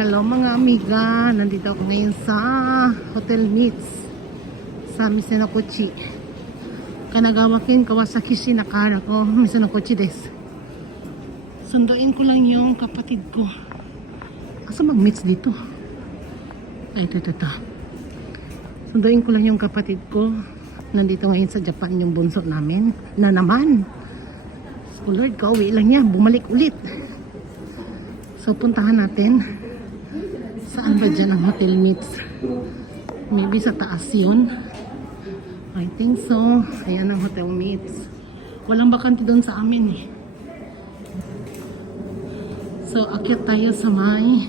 Hello mga amiga, nandito ako ngayon sa Hotel Meets sa Misenokuchi. Kanagawakin Kawasaki Shinakara ko Misenokuchi desu. Sunduin ko lang yung kapatid ko. Asa mag-meets dito? Ay, ito. Sunduin ko lang yung kapatid ko. Nandito ngayon sa Japan yung bunso namin. Na naman. So Lord, kauwi lang niya. Bumalik ulit. So puntahan natin. Saan ba dyan ang Hotel Meets? Maybe sa taas yun. I think so. Ayan ang Hotel Meets. Walang bakante doon sa amin eh. So akyat tayo sa may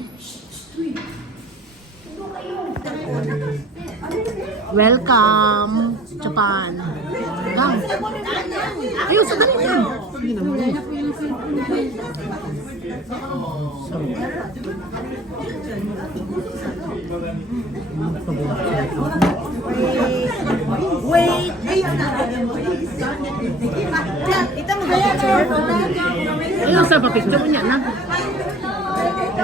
Welcome Japan. Gang. Ayun, sa dali yan. Sige na mo. Wait! Ito mo picture? Ayun, sa papicture niya na.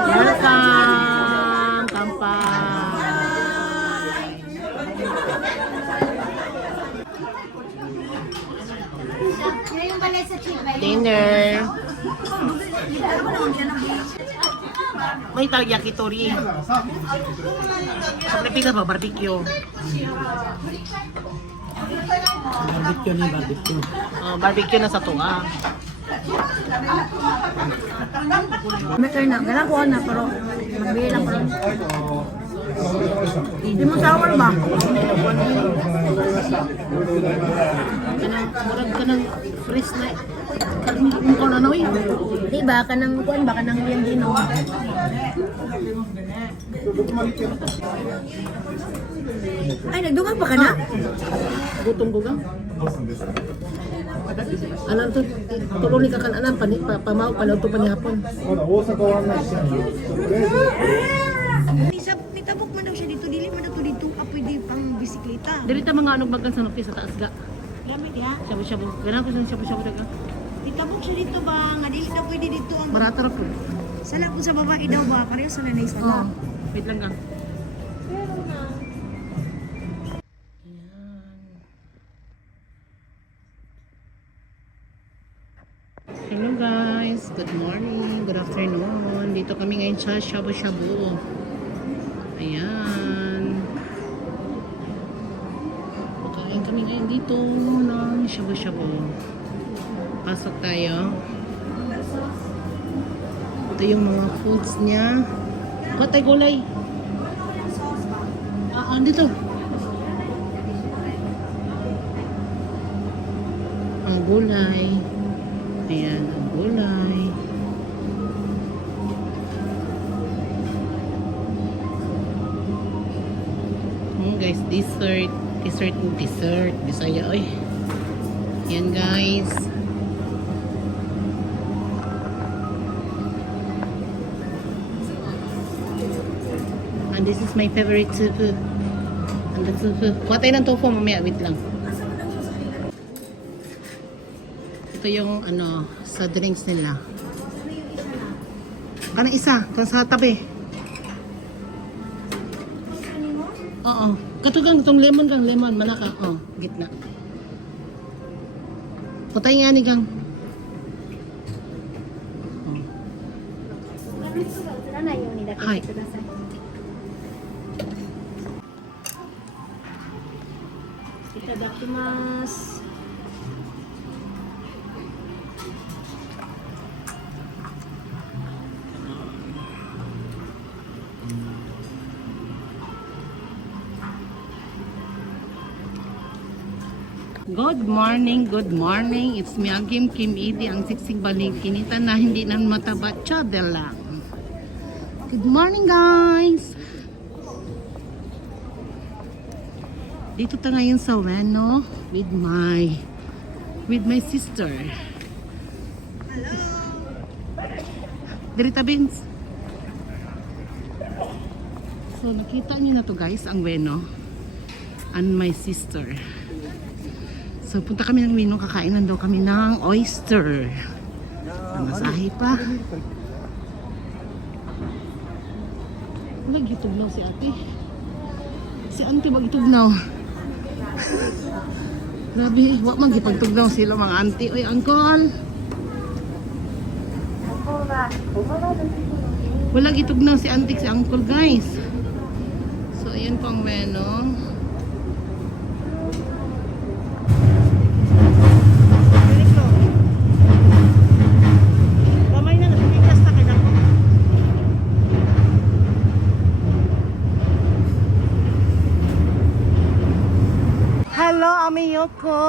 Welcome, Kampai. Dinner. May tawag yakitori. Pagkipika ba? Barbecue. Barbecue ni barbecue. Barbecue na sa tuwa. Better na, gala ko na, pero magbili lang pero. Hindi mo sour ba? Murag ka ng fresh na. Kung ano eh. Di ba, kanang kuan ba, kanang yan din o. Ay, nagdugang pa ka na? Gutom ko gang. Alam to, tulong ni kakan alam pamaw pala to panihapon. Nitabok man daw siya dito, dili man daw to dito, pwede pang bisikleta. Dili ta mga anog bagan sa nokti sa taas ga. Lamig ya. Shabu-shabu. Ganun ko sa shabu-shabu daga. Nitabok siya dito ba, nga dili daw pwede dito ang Barato ra po. sala po sa babae daw ba, pareho sa nanay sala. Wait lang gang. Hello guys, good morning, good afternoon. Dito kami ngayon sa shabu-shabu. Ayan. Pagkain kami ngayon dito ng shabu-shabu. Pasok tayo. Ito yung mga foods niya. Tay gulay. Dito. Ang gulay. Ayan, ang gulay. Guys, dessert. Dessert. Bisaya, oy. Ayan, guys. And this is my favorite tofu. And the tofu. Kuha tayo ng tofu mamaya. Wait lang. Ito yung ano sa drinks nila. Kanang isa, kan sa tabi. Oo. Katugang itong lemon manaka. Oh, gitna. Putay nga ni gang. Hi. Itadakimasu. Good morning. It's me again, Kim Idi, ang siksing baling kinita na hindi na mataba. Chadel lang. Good morning, guys. Dito ta ngayon sa Ueno with my sister. Hello. Dirita Beans. So nakita niyo na to guys, ang Ueno and my sister. So punta kami ng Ueno, kakainan daw kami ng oyster. Masahe pa. Wala, gitugnaw si ate. Si auntie magitugnaw. Grabe, wak man gipagtugnaw sila mga auntie. Oy, uncle. Wala gitugnaw si auntie si uncle, guys. So, ayan po ang menu. Kamay na, napikas na kaya ko. Hello, Amiyoko.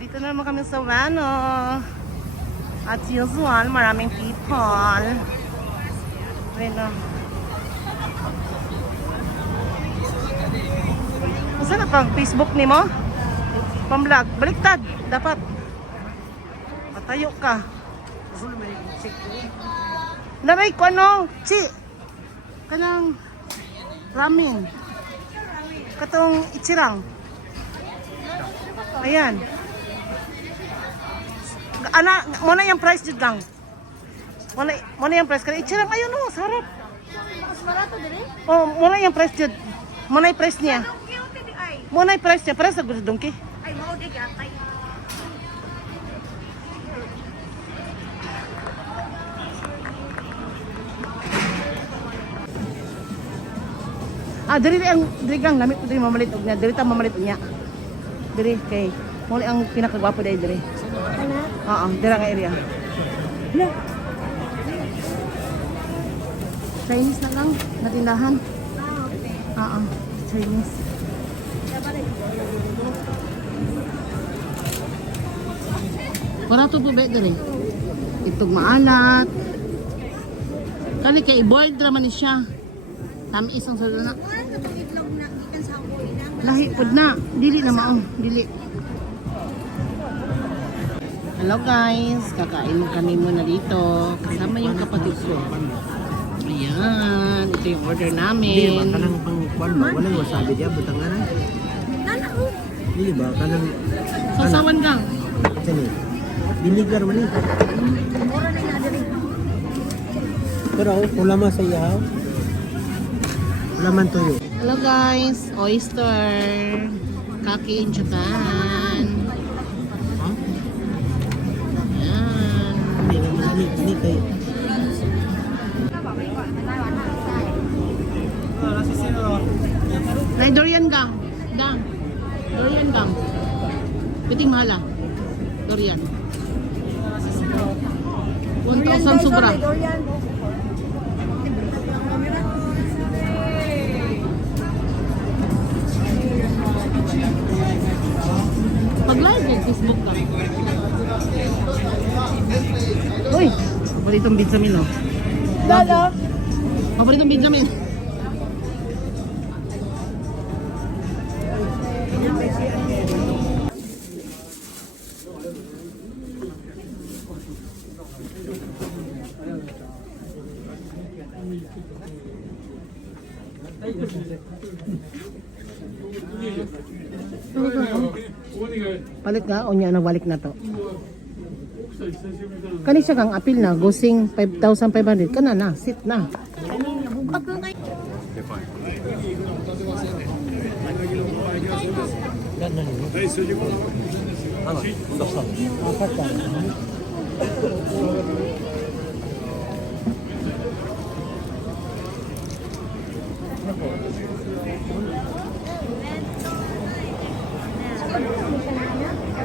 Dito na naman kami sa Wano. As usual, maraming people. Bueno. Masa na pang Facebook ni mo? Pang-vlog. Baliktad. Dapat. Patayo ka. Naray ko ano? Chi. Kanang ramen. Katong ichirang. Ayan. Ana, muna yung price jud gang. Muna yung price kada ichirang ayun oh, sarap. Mas barato din eh. Oh, muna yung price jud. Muna yung price niya. Muna yung price niya para sa gusto dongki. Ay, mao di gatay. Diri gang lamit ko diri mamalit og niya. Diri ta mamalit og niya. Diri kay muli ang pinakagwapo diri. Oo, dira nga area. Hala. Chinese na lang, natindahan. Oo, Chinese. Barato po ba diri? Itog maalat. Kani kay boiled raman ni siya. Tami isang solo na. Lahi pud na, dili na mao, dili. Hello guys, kakain kami muna dito kasama yung kapatid ko. Ayan, ito yung order Hindi ba namin. kanang pang kwan ba? Walang wasabi diya butang na. Hindi ba kanang Sasawan gang. sini. Diligar man ni. Pero wala man sa ihaw. Wala man tuyo. Hello guys, oyster, kaki in Japan. Ha? Ayan. Hindi naman ni kay. Nay durian gang. Gang. Durian gang. Piting mahala. Durian. 1,000 sobra. Pag-live yung Facebook ka. Uy! Paboritong Benjamin, oh. Lala. Paboritong Benjamin. Palit nga, o niya balik na to. Kani siya kang apil na, gusing 5,500. Kana na, sit na.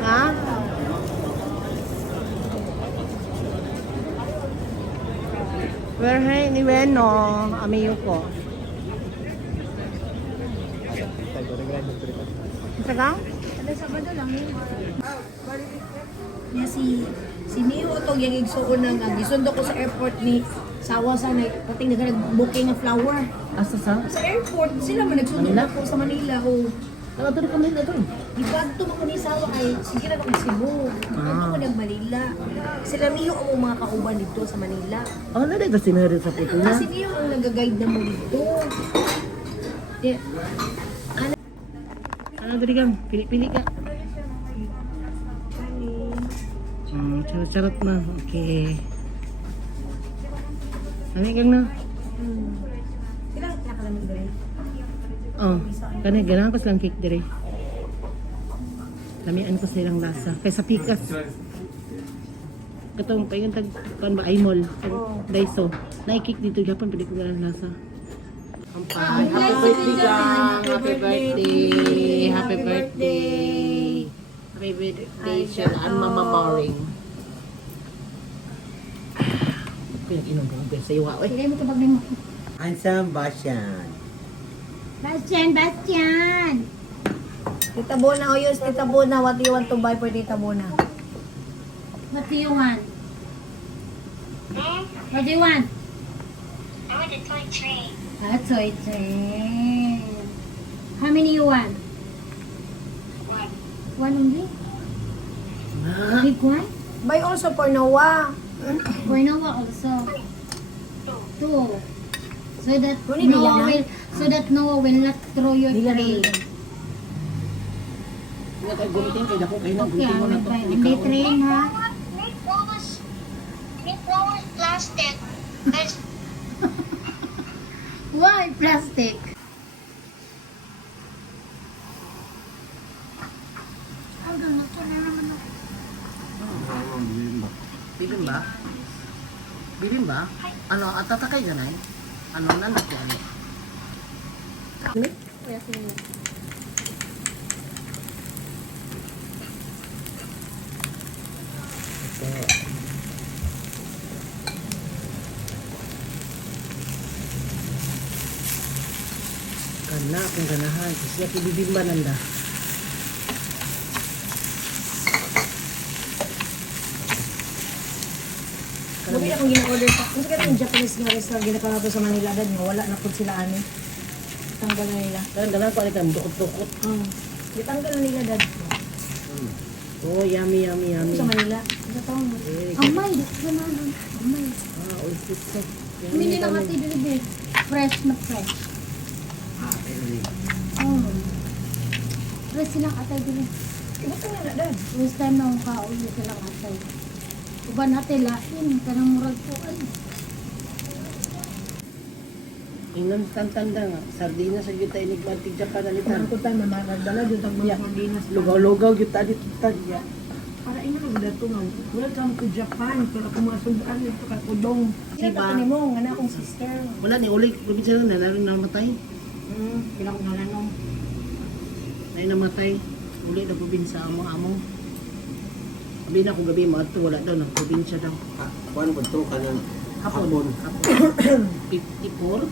Ha? Where hey ni Weno, Amiyuko. Sagang? Ano Sabado lang yun. Niya si Mio to yung igsuon na nga gisundo ko sa airport ni sawa sa na pating nag-booking ng flower. Asa sa? Sa airport sila man nagsundo Manila? ko sa Manila o Ano to kami na to? ibadto man ko ni sawa kay sige na ko Cebu. Ano ko nag Manila. Sila Mio ang mga kauban dito sa Manila. Oh, na dito si Mary sa puto niya. Kasi Mio ang nag-guide na mo dito. Yeah. Ano diri kang? Pili-pili ka. Charot-charot na. Okay. Ano kang na? Oh, kani ganahan ko silang cake dire. Lamian ko silang lasa. Kaysa pikas. Katong paingon tag kan ba ay mall. Daiso. Naikik dito gyapon pwede ko ganang lasa. Happy birthday, gang! Happy birthday! Happy birthday! Happy birthday, Shan Mama Boring. Pinag-inom ko sa iyo, oy. Sige mo tabag mo. Ansam Basyan. Bastian! Tita Bona, oyos, Tita Bona, what do you want to buy for Tita Bona? What do you want? What do you want? I want a toy train. A toy train. How many you want? One. One only? Big one? Buy also for Noah. For Noah also. Two. So that Kunin nila na. Noah will not throw your Nila na tray. nila. Nga tayo gumitin kay dako kayo nang Okay, gumitin mo na to. hindi train ha. Make flowers plastic. There's Why plastic? Bilin ba? Bilin ba? Ano, at tatakay ganay? Ano na natin? Ano? Kana kung ganahan. Siya kibibimba nanda. Muli akong gina-order sa, kasi kaya yung Japanese nga restaurant, ginagawa nato sa Manila, dad nga, wala na po sila ani. Tanggal na nila. Ganahan ko alikan, dukot-dukot. Gitanggal na nila, dad. Oh, yummy, yummy, yummy. Sa Manila. Sa taon mo. Eh, Amay, ganahan. Amay. ulsit ko. Hindi lang ati deliver. Fresh na fresh. Oh. Fresh silang atay dili. Ito na na, dad. First time na akong kaulo silang atay. Uban natin lain, kanang murag po ay. Ingon tantanda nga, sardina sa kita inigmantig Japan Parang alitan. ko tayo mamaragdala, dyan tag mga sardinas. Lugaw-lugaw kita dito tadya. Para ino ko dito nga. Wala kang ko Japan, pero kung mga sundaan nito ka kudong. Sila Diba? ka mo, nga na akong sister. Wala ni uli, probinsya lang na namatay. Kailan ko nga nanom. Na namatay. Uli na probinsya amo. Sabi na kung gabi mo ato, wala daw, ng probinsya daw. Kuan mo to ka ng Hapon. 54?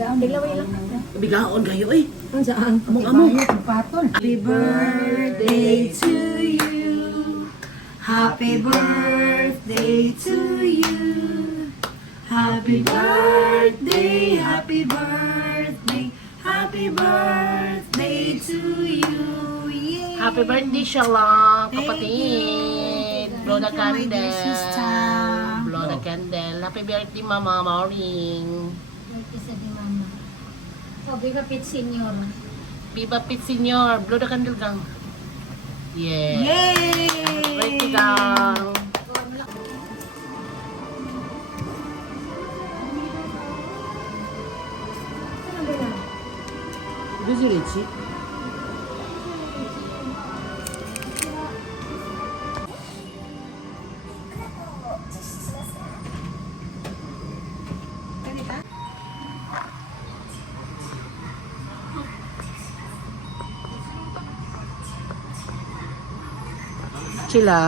Tiglaway lang. Bigaon kayo eh. Ang saan? Amo. Patol. Happy birthday to you. Happy birthday to you. Happy birthday, happy birthday, happy birthday to you. Yay! Happy birthday, Shala, kapatid. Blow the candle. Blow the candle. Happy birthday, Mama Maureen. Isa di mama. Oh, Viva Pit Senior. Viva Pit Senior. Blow the candle, gang. Yeah. Yay! Happy birthday, gang. Busy, Richie. Chila.